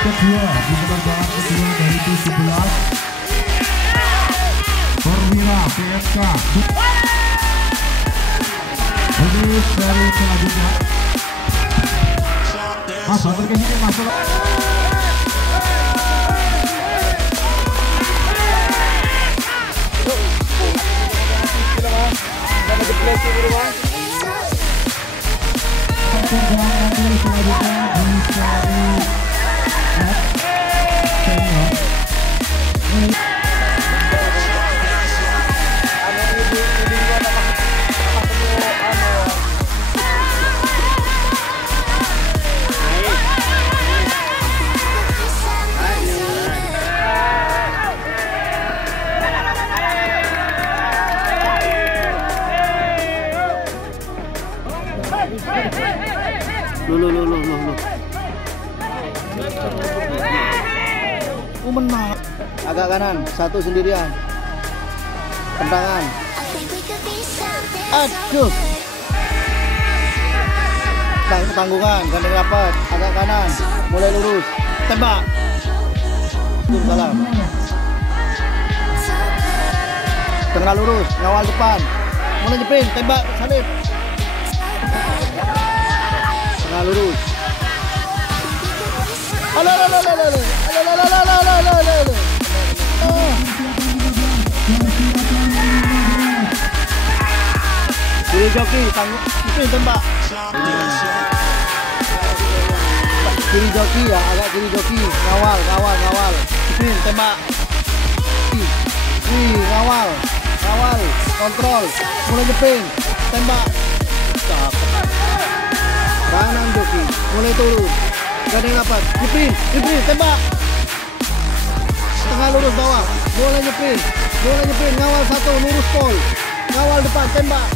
kedua di penerbangan kedua dari 17 Perwira PSK. Ini dari selanjutnya masuk ke sini, masuk. Loh. Menang. Agak kanan, satu sendirian. Tendangan. Aduh. Tanggungan, gandeng rapat, agak kanan, mulai lurus, tembak. Salam. Tengah lurus, ngawal depan, mulai jepin, tembak, salib. Tengah lurus. Kiri joki, jepin, tembak. Kiri joki ya, agak kiri joki, ngawal, jepin, tembak. Ngawal, kontrol, mulai jepin, tembak. Kanan joki, mulai turun, gandeng rapat, jepin, tembak. Tengah lurus bawah, mulai jepin, ngawal satu, lurus pol, ngawal depan, tembak.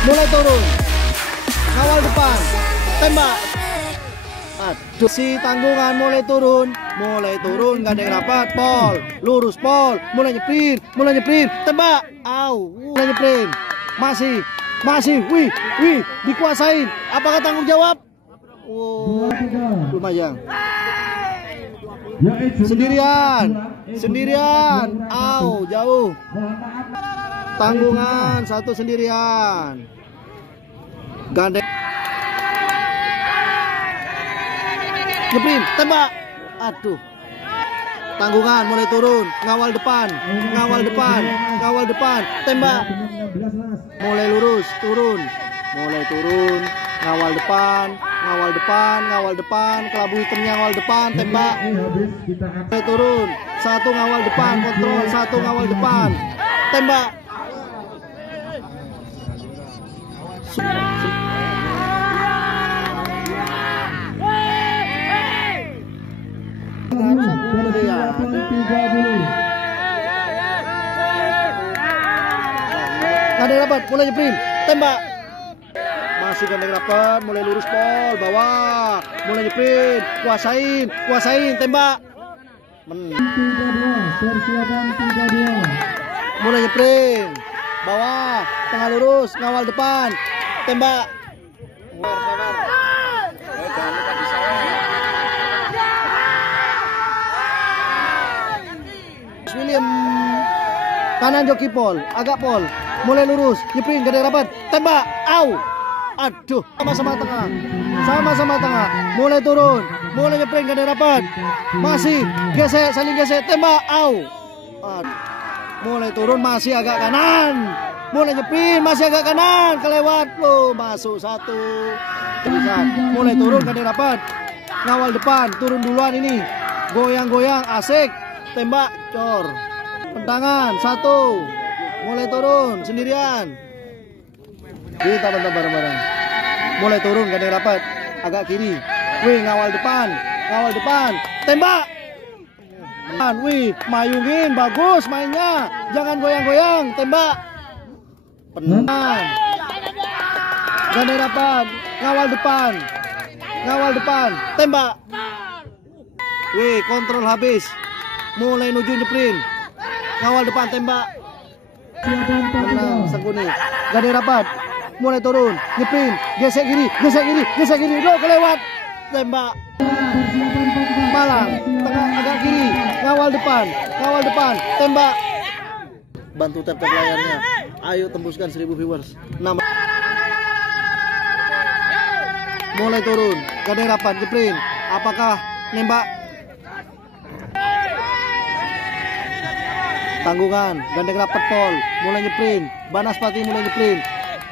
Mulai turun, ngawal depan, tembak. Aduh, si tanggungan mulai turun, gandeng rapat, pol, lurus pol, mulai nyepin, tembak. Mulai nyepin, masih, wih, dikuasain. Apakah tanggung jawab? Lumayan. Sendirian, jauh. Tanggungan satu sendirian. Gandeng. Nyepin, tembak. Aduh. Tanggungan mulai turun, ngawal depan, tembak. Mulai lurus, turun, ngawal depan, kelabu hitamnya ngawal depan, tembak. Mulai turun, satu ngawal depan, kontrol, satu ngawal depan, tembak. Gandeng rapat, mulai jepin, tembak. Masih gandeng rapat, mulai lurus pol, bawah, mulai jepin, kuasain, tembak. Mulai jepin, bawah, tengah lurus, ngawal depan, tembak. William, kanan joki pol, agak pol, mulai lurus, nyepin, gandeng rapat, tembak. Aduh, sama-sama tengah, mulai turun, mulai nyepin, gandeng rapat, masih gesek, saling gesek, tembak. Mulai turun, masih agak kanan, mulai nyepin, masih agak kanan, kelewat loh, masuk satu. Mulai turun, gandeng rapat, ngawal depan, turun duluan ini, goyang, asik, tembak, cor. Tendangan satu, mulai turun sendirian. Kita bentar bareng-bareng. Mulai turun, gandeng rapat, agak kiri. Ngawal depan, tembak. Mayungin, bagus mainnya. Jangan goyang-goyang, tembak. Penang. Gandeng rapat, ngawal depan, tembak. Kontrol habis. Mulai nuju nyeprin, ngawal depan, tembak. Menang, Sangkuni. Gandeng rapat, mulai turun, nyeprin, gesek kiri, lo kelewat. tembak. Malang, tengah agak kiri, ngawal depan, tembak. Bantu tap layarnya. Ayo tembuskan 1000 viewers. Mulai turun, Gandeng Rapat, Jeprin. Apakah nembak? Tanggungan, Gandeng Rapat Pol, mulai nyeprin. Banaspati mulai nyeprin.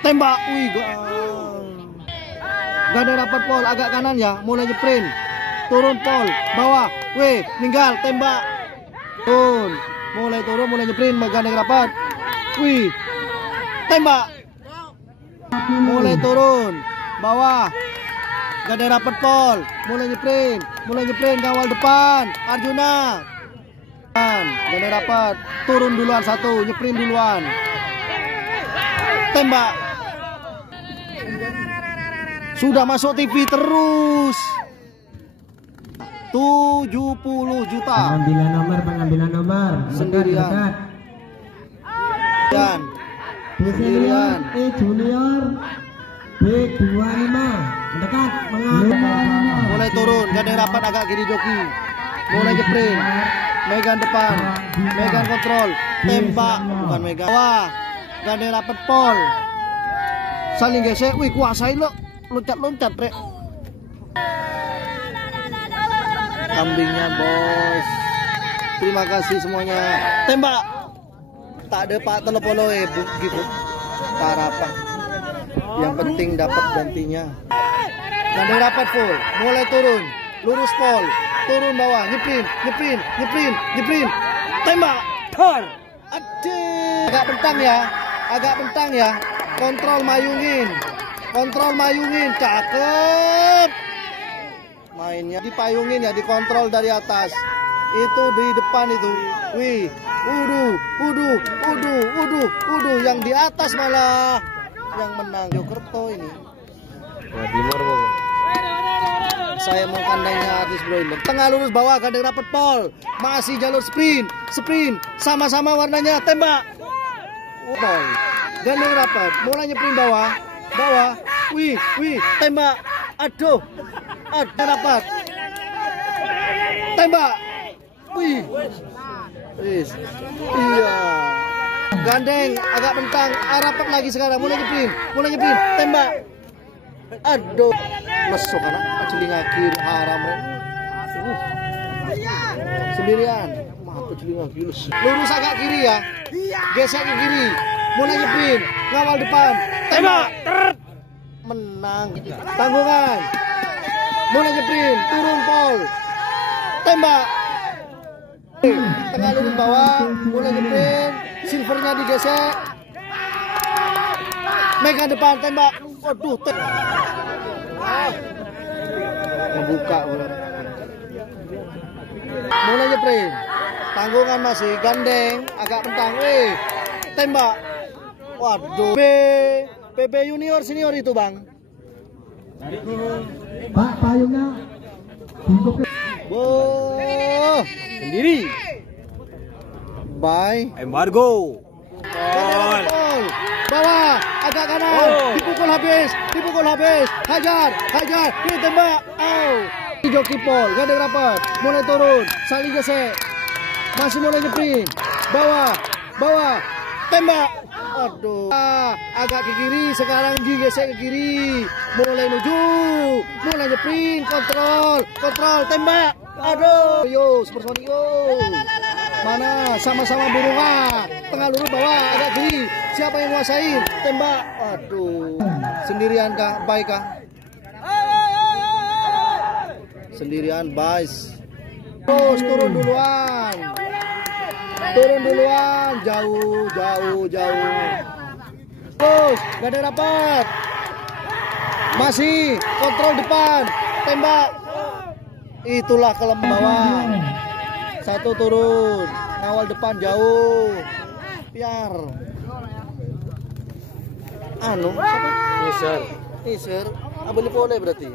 Tembak, wih, Gandeng Rapat Pol agak kanan ya, mulai nyeprin. Turun Pol, bawah, wih, ninggal, tembak. Turun, mulai turun, mulai nyeprin, Gandeng Rapat. Wih, tembak. Mulai turun, bawah. Gandeng Rapat Pol, mulai nyeprin, kawal depan, Arjuna. Gandeng Rapat, turun duluan satu, nyeprin duluan. Tembak. Sudah masuk TV terus. 70 juta. Pengambilan nomor. Sendirian. Sendirian. Junior B25 mendekat Mulai turun, Gandeng Rapat agak kiri joki. Mulai jeprin. Megan depan. Megan kontrol. Tembak, bukan Megan. Wah, Gandeng Rapat Pol. Saling gesek, wih kuasain lo. Loncat-loncat, Rek. Kambingnya, Bos. Terima kasih semuanya. Tembak. Tak ada Pak telepon gitu. Parapan. Yang penting dapat gantinya. Gandeng Rapat full, mulai turun, lurus Pol, turun bawah, nyeprin. Tembak. Pol. Agak bentang ya. Kontrol mayungin, cakep. Mainnya dipayungin ya, dikontrol dari atas. Itu di depan itu. Wih, udu, yang di atas malah yang menang Jokerto ini. Timur, Bang. Saya mau kandangnya artis broiler. Tengah lurus bawah, Gandeng Rapat Pol. Masih jalur sprint. Sama-sama warnanya, tembak. Pol. Gandeng Rapat, mulai nyeprin bawah. Wih, tembak. Aduh. Rapat. Tembak. Wih. Iya. Gandeng agak bentang, Rapat lagi sekarang. Mulai nyeprin. Tembak. Aduh. Mesok anak, celinga kiri haram. Sendirian. Apa celinga kiri? Lurus agak kiri ya. Gesek ke kiri. Mulai nyeprin, ngawal depan. Tembak. Menang. Tanggungan. Mulai nyeprin, turun Pol. Tembak. Tengah lurus bawah, mulai nyeprin, silvernya digesek. Megan depan, tembak. Waduh, membuka. Mulai nyeprin, tanggungan masih, Gandeng agak bentang. Tembak. Waduh. PB Junior senior itu, Bang. Pak payungnya. Boh, sendiri. Bye. Embargo. Pol. Bawah, agak kanan. Dipukul habis. Hajar. Ditembak. Joki Pol, Gandeng Rapat. Mulai turun, saling gesek. Masih mulai nyeprin. Bawah. Tembak. Aduh. Agak ke kiri, sekarang digesek ke kiri. Mulai nyeprin, kontrol, tembak. Aduh, yo, supersonik yo. Mana sama-sama burungan. Tengah lurus bawah, agak kiri. Siapa yang nguasain? Tembak. Aduh. Sendirian kah? Baik kah? Sendirian, Bais. Terus turun duluan. Jauh. Terus, Gandeng Rapat. Masih kontrol depan. Tembak. Itulah kelem bawah. Satu turun, ngawal depan jauh. Piar. Niser. Abeli boleh berarti.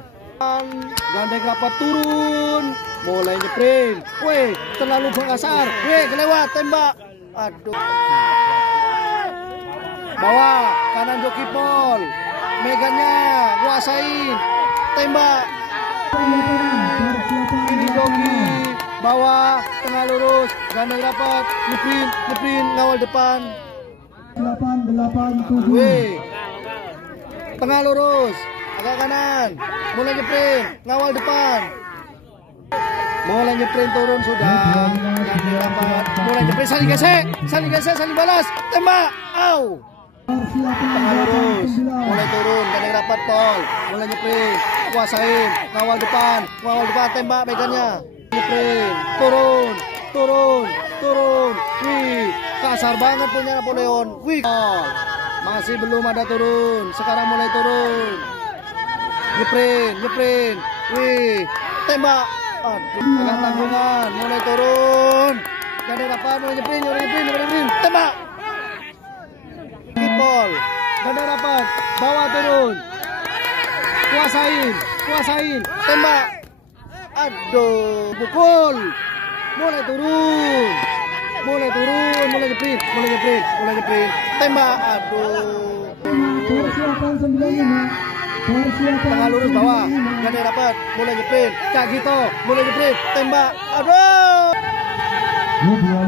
Gandeng Rapat turun, mulai nyeprin. Terlalu kasar. Kelewat, tembak. Aduh. Bawah, kanan Joki Pol. Megannya kuasain. Tembak. Kiri joki, bawah, tengah lurus, gandeng rapat, nyeprin, ngawal depan. 8-7. Wih, tengah lurus, agak kanan, mulai nyeprin, ngawal depan. Mulai nyeprin turun sudah, gandeng rapat, mulai nyeprin, saling gesek, saling balas, tembak, au. Tengah lurus, mulai turun, gandeng rapat pol, mulai nyeprin, kuasain, ngawal depan, tembak megannya, nyeprin, turun, wih, kasar banget punya Napoleon, wih, masih belum ada turun, sekarang mulai turun, nyeprin, wih, tembak, aduh, agak tanggungan, mulai turun, gandeng rapat, mulai nyeprin, tembak. Pol, gandeng rapat, bawah turun, kuasain, tembak, aduh, pukul, mulai turun, mulai nyeprin, tembak, aduh, Persiapan 95. tengah lurus bawah, gandeng rapat, mulai nyeprin, Cak Gito, mulai nyeprin, tembak, aduh,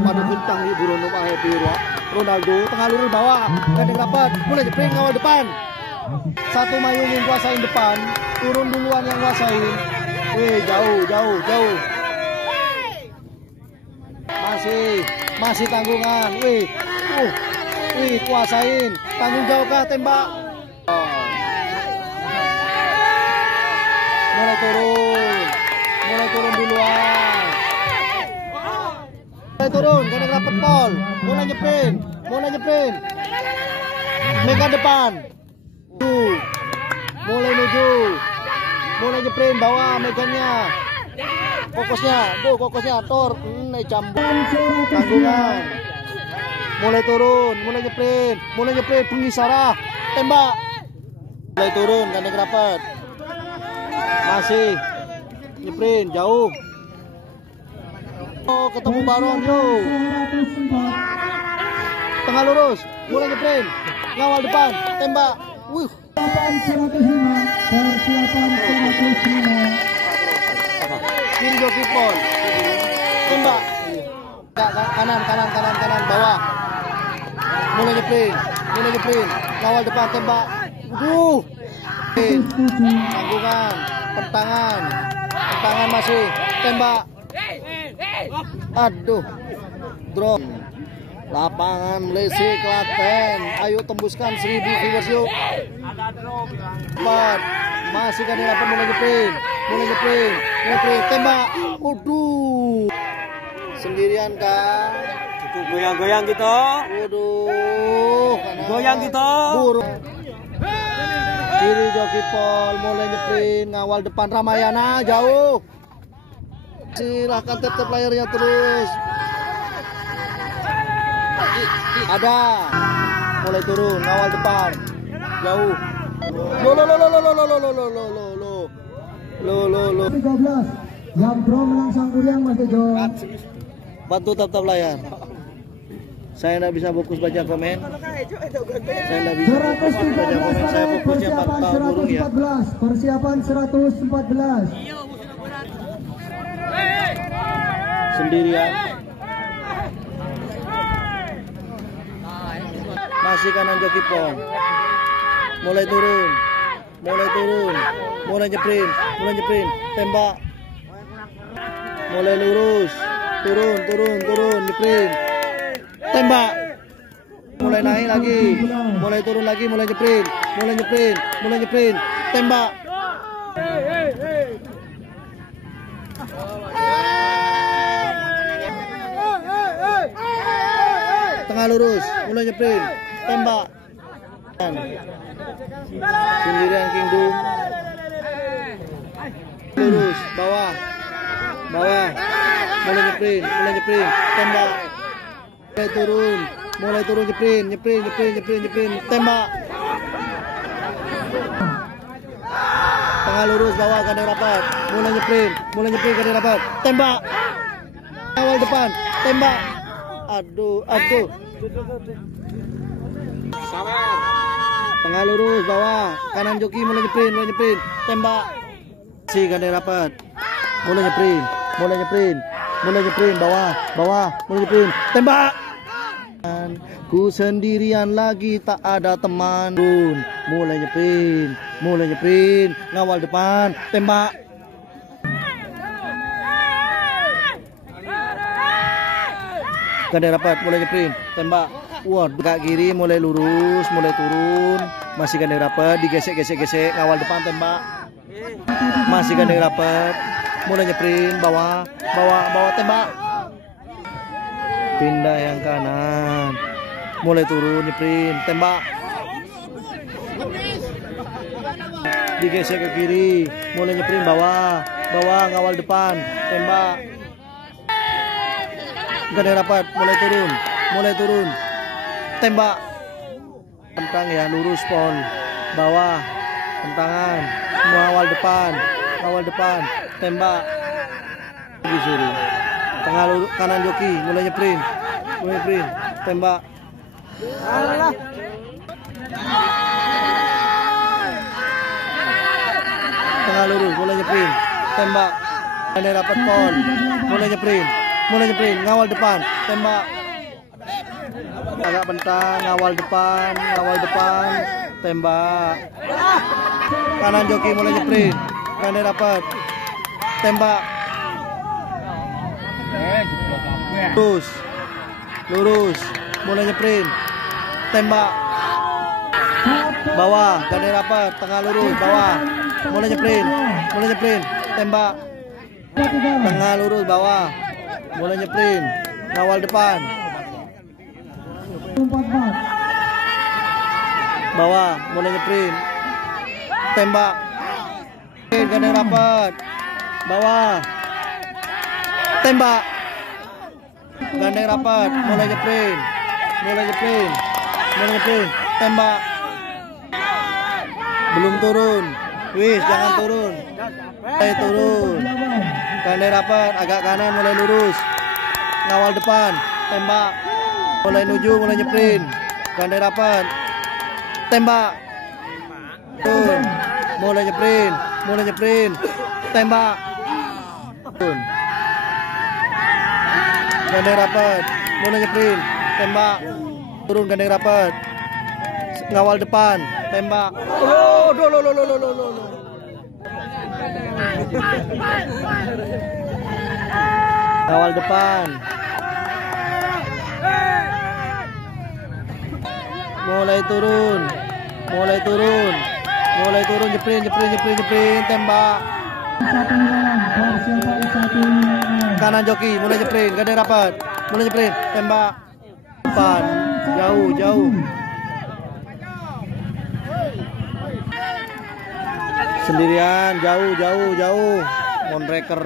pada bintang ibu Rono Mahepiro. Ronaldo tengah lurus bawah, gandeng rapat, mulai nyeprin ngawal depan. Satu mayungin kuasain depan, turun duluan yang kuasain. Wih, jauh. Masih tanggungan. Wih, kuasain. Tanggung jawab kah tembak? Mulai turun duluan. Mulai turun, gandeng rapat pol, mulai nyeprin, megang depan, mulai nyeprin bawah megangnya, fokusnya, tor, campur, tanggungan, mulai turun, mulai nyeprin, pengisarah, tembak, mulai turun, gandeng rapat, masih nyeprin, jauh. Oh, ketemu Baron, yo. Tengah lurus, mulai nyeprin, ngawal depan, tembak. Wih. Kiri joki pol, tembak. Kanan, bawah. Mulai nyeprin, ngawal depan, tembak. Tanggungan, pentangan masih, tembak. Aduh, drop. Lapangan Lesi Klaten, ayo tembuskan 1000 viewers yuk. 4, masih gandeng rapat, mulai nyeprin, tembak. Waduh, sendirian kan? Cukup goyang-goyang gitu. Waduh, Goyang gitu. Buruk. Kiri joki pol, mulai nyeprin, ngawal depan Ramayana, jauh. Silahkan tap layarnya terus. Ada. Mulai turun, ngawal depan. Jauh. Lo. 13. Yang pro menang Sangkuriang Mas Tejo. Bantu tap layar. Saya tidak bisa fokus baca komen. Saya fokusnya pantau burung ya. Persiapan 114. Sendirian, masih kanan joki pon, mulai turun, mulai nyeprin, tembak, mulai lurus, turun, nyeprin, tembak, mulai naik lagi, mulai turun lagi, mulai nyeprin, tembak. Tengah lurus, mulai nyeprin, tembak. Sendirian Kingdom. Lurus, bawah. Mulai nyeprin, tembak. Mulai turun nyeprin, tembak. Tengah lurus, bawah, gandeng rapat. Mulai nyeprin, gandeng rapat, tembak. Awal depan, tembak. Aduh. Tengah lurus bawah, kanan joki mulai nyeprin, tembak. Masih gandeng rapat. Mulai nyeprin, bawah, mulai nyeprin, tembak. Ku sendirian lagi tak ada teman. Mulai nyeprin, ngawal depan, tembak. Gandeng rapat, mulai nyeprin, tembak. Wah, kaki kiri mulai lurus, mulai turun. Masih gandeng rapat, digesek, ngawal depan, tembak. Masih gandeng rapat, mulai nyeprin, bawah, tembak. Pindah yang kanan, mulai turun, nyeprin, tembak. Digesek ke kiri, mulai nyeprin, bawah, ngawal depan, tembak. Gandeng rapat, mulai turun, tembak. Tentang ya, lurus pon, bawah, tentangan, ngawal depan, tembak. Disuruh tengah kanan joki, mulai nyeprin, tembak. Tengah lurus, mulai nyeprin, tembak. Gandeng rapat pon, mulai nyeprin, ngawal depan, tembak. Agak bentang, ngawal depan, tembak. Kanan joki mulai nyeprin, gandeng rapat, tembak. Lurus, mulai nyeprin, tembak. Bawah, gandeng rapat, tengah lurus, bawah, mulai nyeprin, tembak. Tengah lurus, bawah, mulai nyeprin, ngawal depan. Bawah, mulai nyeprin, tembak. Gandeng rapat, bawah, tembak. Gandeng rapat, mulai nyeprin, tembak. Belum turun, wis jangan turun. Turun. Gandeng rapat, agak kanan, mulai lurus, ngawal depan, tembak. Mulai nuju, mulai nyeprin, gandeng rapat, tembak. Turun. Mulai nyeprin, tembak. Turun. Gandeng rapat, mulai nyeprin, tembak. Turun gandeng rapat, ngawal depan, tembak. Ngawal depan. Mulai turun, nyeprin, tembak. Kanan joki, mulai nyeprin, gandeng rapat, mulai nyeprin, tembak. Depan, jauh. Sendirian, jauh. Monreker.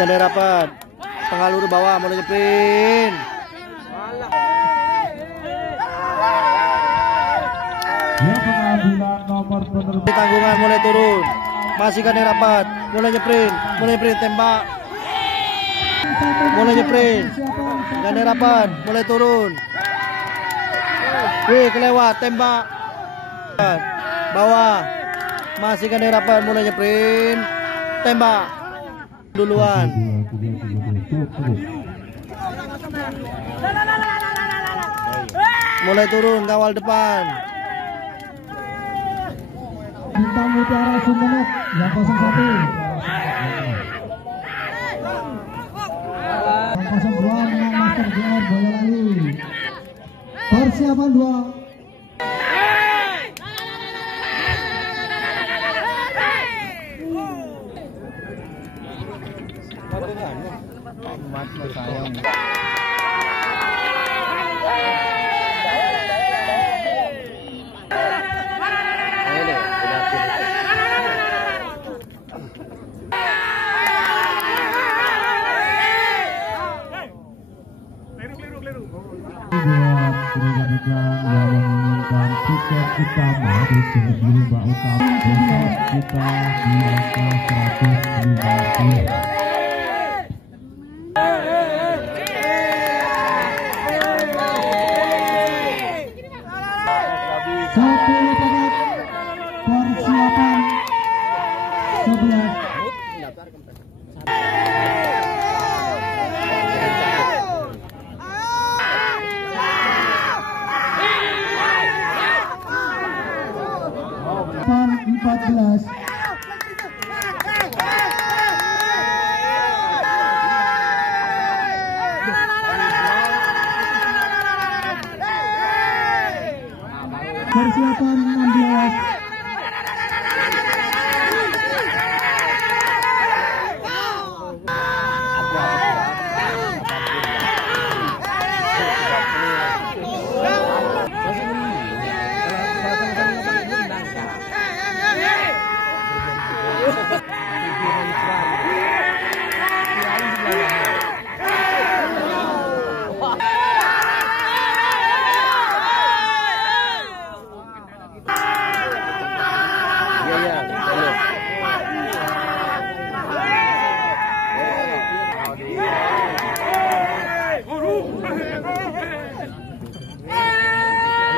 Gandeng rapat, tengah lurus bawah, mulai nyeprin. Tanggungan mulai turun. Masih gandeng rapat, mulai nyeprin, tembak. Mulai nyeprin, gandeng rapat, mulai turun. Wih, kelewat, tembak. Bawah, masih gandeng rapat, mulai nyeprin, tembak. Duluan. Mulai turun, kawal depan. Bintang Mutiara Sumeneb yang 01. Yang 02 menang Master JR Boyolali. Persiapan 2. Rekan-rekan yang menginginkan tiket utama di Lomba Utama besok kita di angka 150. Satu lapangan persiapan Persiapan 16.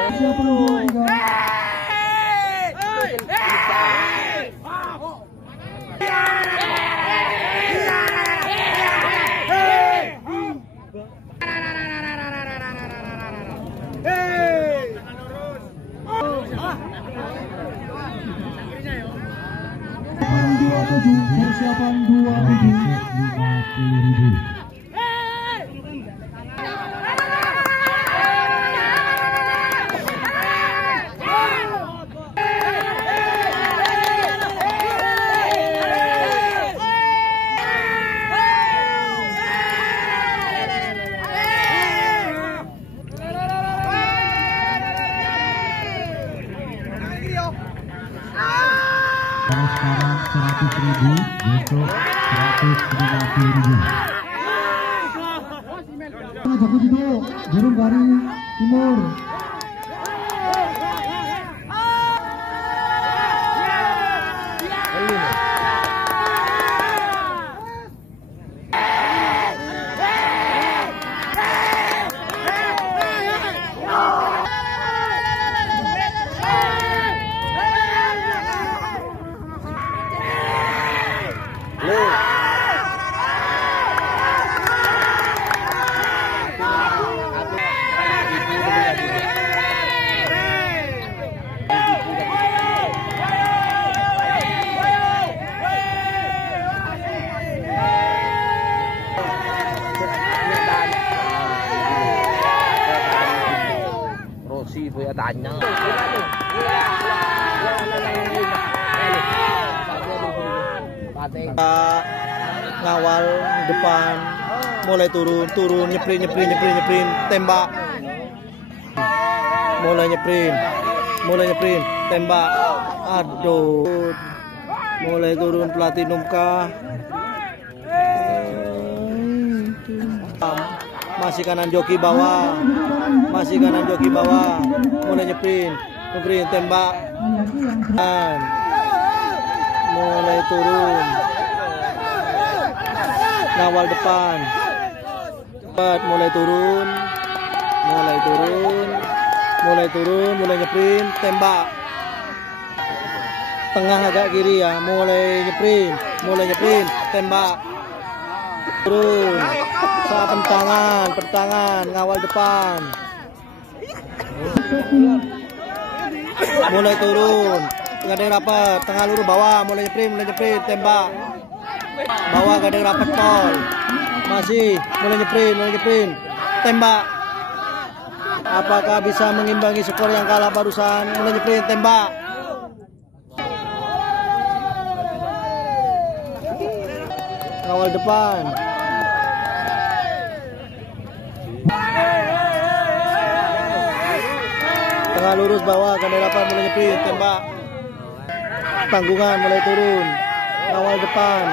Persiapan 27. Persiapan 27. 50.000. Kalau sekarang 100.000, besok 150.000. Joko Dido, Burung Gari Timur. Si Buya tanya. Ngawal depan, mulai turun nyeprin, tembak. Mulai nyeprin, tembak. Aduh. Mulai turun Platinum kah? Masih kanan joki bawah. Mulai nyeprin, tembak. Dan mulai turun. Ngawal depan. Cepat mulai turun, mulai nyeprin, tembak. Tengah agak kiri ya, mulai nyeprin, tembak. Turun. Saat pertangan, ngawal depan. Mulai turun, gak ada yang rapat, tengah lurus bawah, mulai nyeprin, tembak. Bawah gak ada yang rapat tol. Masih mulai nyeprin, tembak. Apakah bisa mengimbangi skor yang kalah barusan? Mulai nyeprin, tembak. Ngawal depan. Tengah lurus bawah, gak ada yang rapat, mulai nyeprin, tembak. Tanggungan mulai turun. Ngawal depan.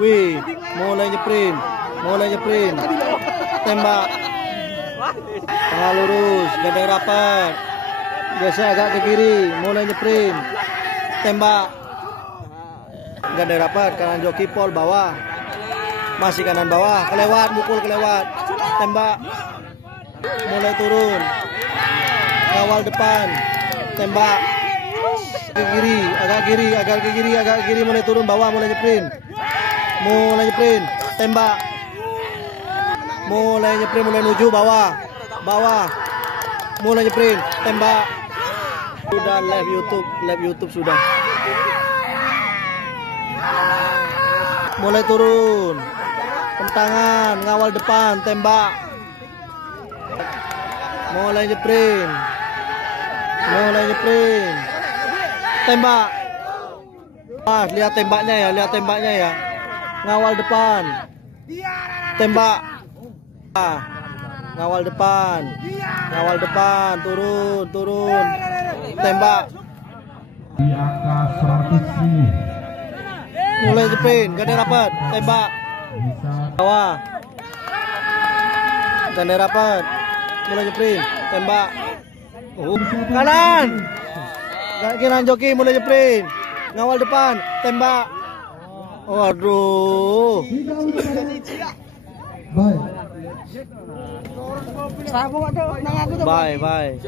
Wih, mulai nyeprin, tembak. Tengah lurus, gak ada yang rapat. Biasa agak ke kiri, mulai nyeprin, tembak. Gak ada yang rapat, kanan joki pol bawah. Masih kanan bawah, mukul kelewat, tembak. Mulai turun. Ngawal depan, tembak. Agak kiri, mulai turun bawah, mulai nyeprin, tembak. Mulai nuju bawah, mulai nyeprin, tembak. Sudah live YouTube sudah. Mulai turun, tentangan, ngawal depan, tembak. Mulai nyeprin. Mulai nyeprin. Tembak. Lihat tembaknya ya, lihat tembaknya ya. Ngawal depan. Tembak. Ngawal depan. Ngawal depan, turun. Tembak. Di angka 100.000. Mulai nyeprin, gak ada rapat. Tembak. Bisa Bawah. Gak ada rapat. Mulai nyeprin, tembak. Kanan. Kanan joki, mulai nyeprin. Ngawal depan, tembak. Waduh. Baik. Bye.